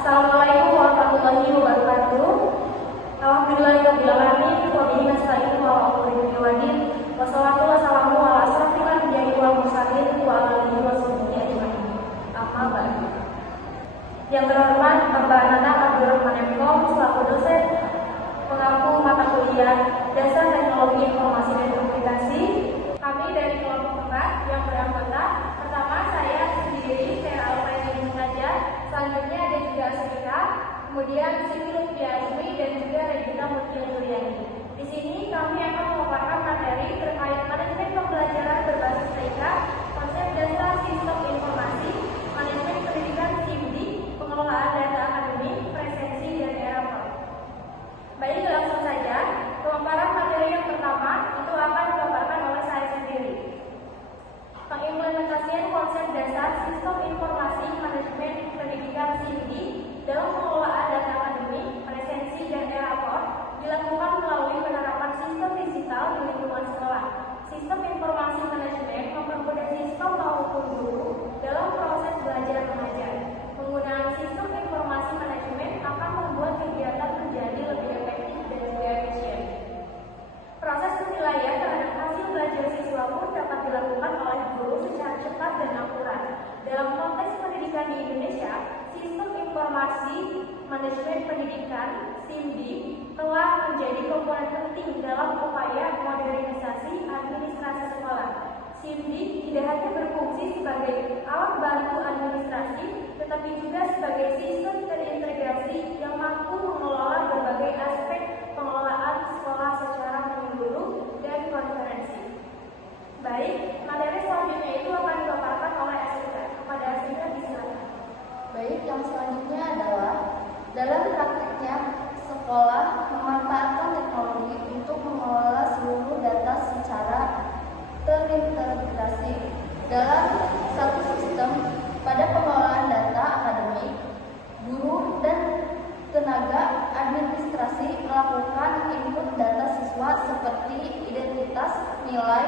Assalamualaikum warahmatullahi wabarakatuh. Alhamdulillahirobbilalamin. Wabillahi nasta'in wa wassalatu wassalamu ala asrofil anbiya'i wal mursalin wa ala alihi wa sahbihi ajmain. Amma ba'du. Yang terhormat Bapak Nana Abdurrahman M.Com selaku dosen pengampu mata kuliah Dasar Teknologi Informasi dan Komunikasi. Kami dari kelompok 4 yang beranggota, pertama saya sendiri Vera Alfaini saja, selanjutnya ada juga Asrika, kemudian Siti Lutfi Azmi dan juga Regina Mutia Juliani. Di sini kami akan memaparkan materi terkait manajemen pembelajaran berbasis TIK, konsep dasar sistem informasi, manajemen pendidikan SIMD, pengelolaan data akademik, presensi dan era pro. Baik, langsung saja. Pemaparan materi yang pertama itu akan dipaparkan oleh saya sendiri. Pengimplementasian konsep dasar sistem informasi manajemen pendidikan SIMD dalam pengelolaan data akademik, presensi dan era pro dilakukan melalui penerapan sistem digital di lingkungan sekolah. Sistem informasi manajemen mempermudah sistem maupun guru dalam proses belajar mengajar. Penggunaan sistem informasi manajemen akan membuat kegiatan menjadi lebih efektif dan juga efisien. Proses penilaian terhadap hasil belajar siswa pun dapat dilakukan oleh guru secara cepat dan akurat. Dalam konteks pendidikan di Indonesia, sistem informasi manajemen pendidikan (SIMD) telah menjadi komponen penting dalam upaya modernisasi administrasi sekolah. SIMD tidak hanya berfungsi sebagai alat bantu administrasi, tetapi juga sebagai sistem terintegrasi yang mampu mengelola berbagai aspek pengelolaan sekolah secara menyeluruh dan konferensi. Baik, materi selanjutnya itu akan dipaparkan oleh Asrika. Kepada Asrika disilakan. Baik, yang selanjutnya adalah dalam praktiknya sekolah memanfaatkan teknologi untuk mengelola seluruh data secara terintegrasi dalam satu sistem. Pada pengelolaan data akademik, guru dan tenaga administrasi melakukan input data siswa seperti identitas, nilai,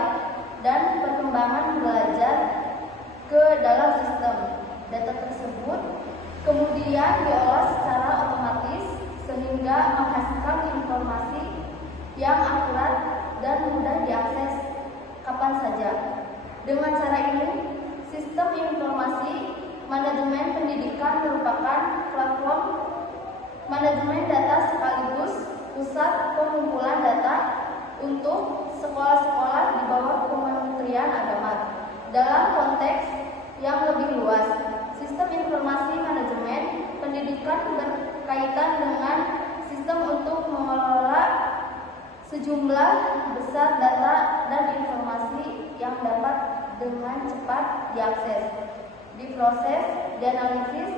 dan perkembangan belajar ke dalam sistem. Data tersebut kemudian diolah secara otomatis sehingga menghasilkan informasi yang akurat dan mudah diakses kapan saja. Dengan cara ini, sistem informasi manajemen pendidikan merupakan platform manajemen data sekaligus pusat pengumpulan data untuk sekolah-sekolah di bawah Kementerian Agama. Dalam konteks yang lebih luas, sistem informasi manajemen pendidikan berkaitan dengan sistem untuk mengelola sejumlah besar data dan informasi yang dapat dengan cepat diakses, diproses, dianalisis,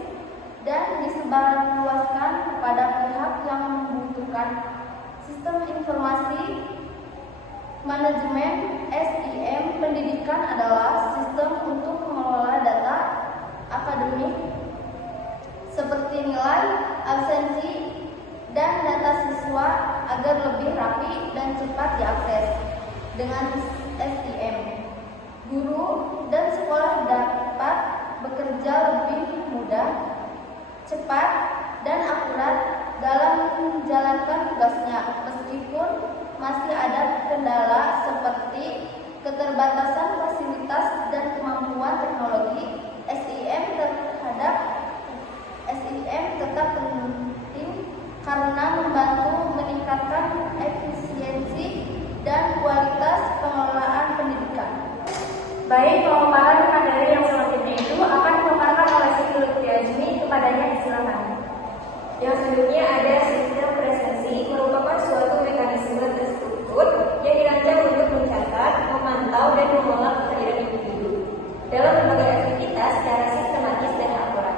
dan disebarluaskan kepada pihak yang membutuhkan. Sistem informasi manajemen SIM pendidikan adalah sistem untuk mengelola data akademik seperti nilai, absensi, dan data siswa agar lebih rapi dan cepat diakses. Dengan SIM, guru dan sekolah dapat bekerja lebih mudah, cepat, dan akurat dalam menjalankan tugasnya, meskipun masih ada kendala seperti keterbatasan fasilitas dan kemampuan teknologi. SIM tetap penting karena membantu meningkatkan efisiensi dan kualitas pengelolaan pendidikan. Baik, pemaparan materi yang selanjutnya itu akan dipaparkan oleh Siti Lutfi Azmi. Kepadanya disilakan. Yang selanjutnya ada sistem presensi, merupakan suatu mekanisme terstruktur yang dirancang untuk mencatat, memantau, dan mengolah kehadiran individu dalam berbagai aktivitas secara sistematis dan akurat.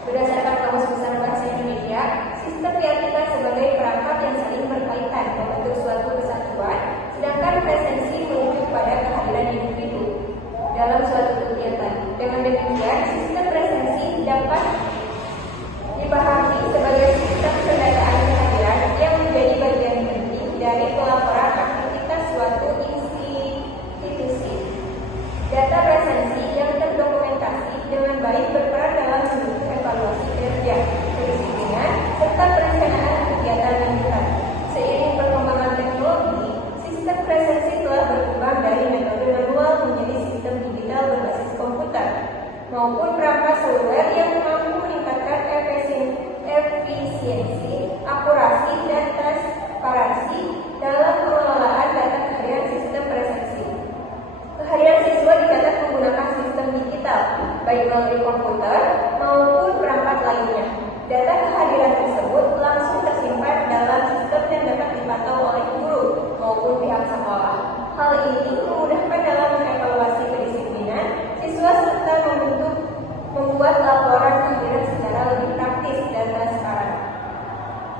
Berdasarkan Kamus Besar Bahasa Indonesia, sistem diartikan sebagai perangkat yang saling berkaitan membentuk suatu kesatuan, sedangkan presensi merujuk pada kehadiran individu dalam suatu kegiatan. Dengan demikian, sistem presensi dapat dipahami sebagai sistem pendataan kehadiran yang menjadi bagian penting dari pelaporan aktivitas suatu institusi. Data presensi yang terdokumentasi dengan baik berperan dalam mendukung evaluasi kinerja. Dari maupun perangkat seluler yang mampu meningkatkan efisiensi, akurasi, dan transparansi dalam pengelolaan data kehadiran sistem presensi. Kehadiran siswa dicatat menggunakan sistem digital, baik melalui komputer maupun perangkat lainnya. Data kehadiran tersebut langsung tersimpan dalam sistem dan dapat dipantau oleh guru maupun pihak sekolah. Hal ini memudahkan dalam mengevaluasi kedisiplinan siswa serta membuat laporan kehadiran secara lebih praktis dan transparan.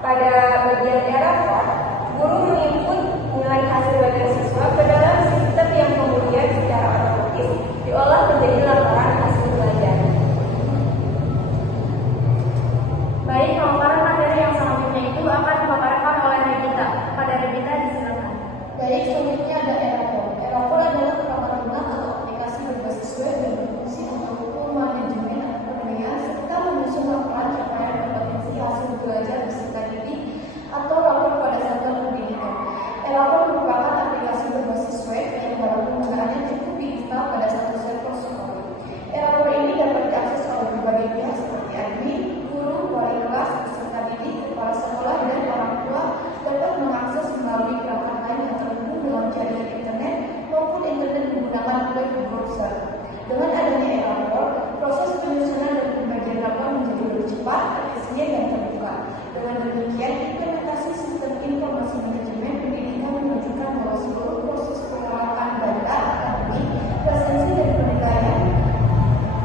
Pada bagian e-rapor, guru menginput nilai hasil belajar siswa ke dalam sistem yang kemudian secara otomatis diolah menjadi laporan hasil belajar. Baik, pemaparan materi yang selanjutnya itu akan dipaparkan oleh Regita. Pada Regita disilakan. Baik, selanjutnya ada e-rapor. E-rapor adalah perangkat lunak atau aplikasi berbasis web yang berfungsi untuk manajemen pekerjaan serta menyusun laporan capaian kompetensi hasil belajar peserta didik atau rapor pada satuan pendidikan. E-rapor merupakan aplikasi berbasis web yang dalam penggunaannya cukup diinstal pada satu server sekolah. E-rapor ini dapat diakses oleh berbagai pihak seperti admin, guru, wali kelas, peserta didik, kepala sekolah, dan orang tua dapat mengakses melalui perangkat lain yang terhubung dengan jaringan internet maupun internet menggunakan web browser. Dengan adanya e-rapor, proses penyusunan dan pembagian rapor menjadi lebih cepat, efisien, dan terbuka. Dengan demikian, implementasi sistem informasi manajemen pendidikan menunjukkan bahwa seluruh proses pengelolaan data akademik, presensi, dan penilaian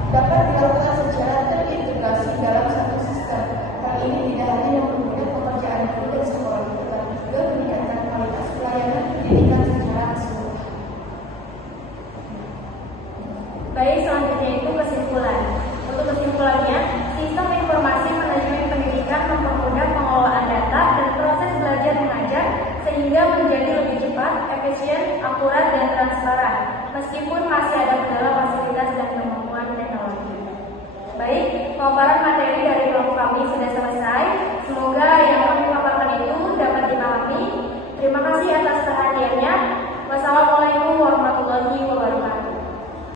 dapat dilakukan secara terintegrasi dalam satu sistem. Hal ini tidak hanya mempermudah pekerjaan guru dan sekolah, tetapi juga meningkatkan kualitas pelayanan pendidikan secara keseluruhan. Baik, selanjutnya itu kesimpulan. Untuk kesimpulannya, sistem informasi manajemen pendidikan mempermudah pengelolaan data dan proses belajar mengajar sehingga menjadi lebih cepat, efisien, akurat, dan transparan, meskipun masih ada kendala fasilitas dan kemampuan teknologi. Baik, pemaparan materi dari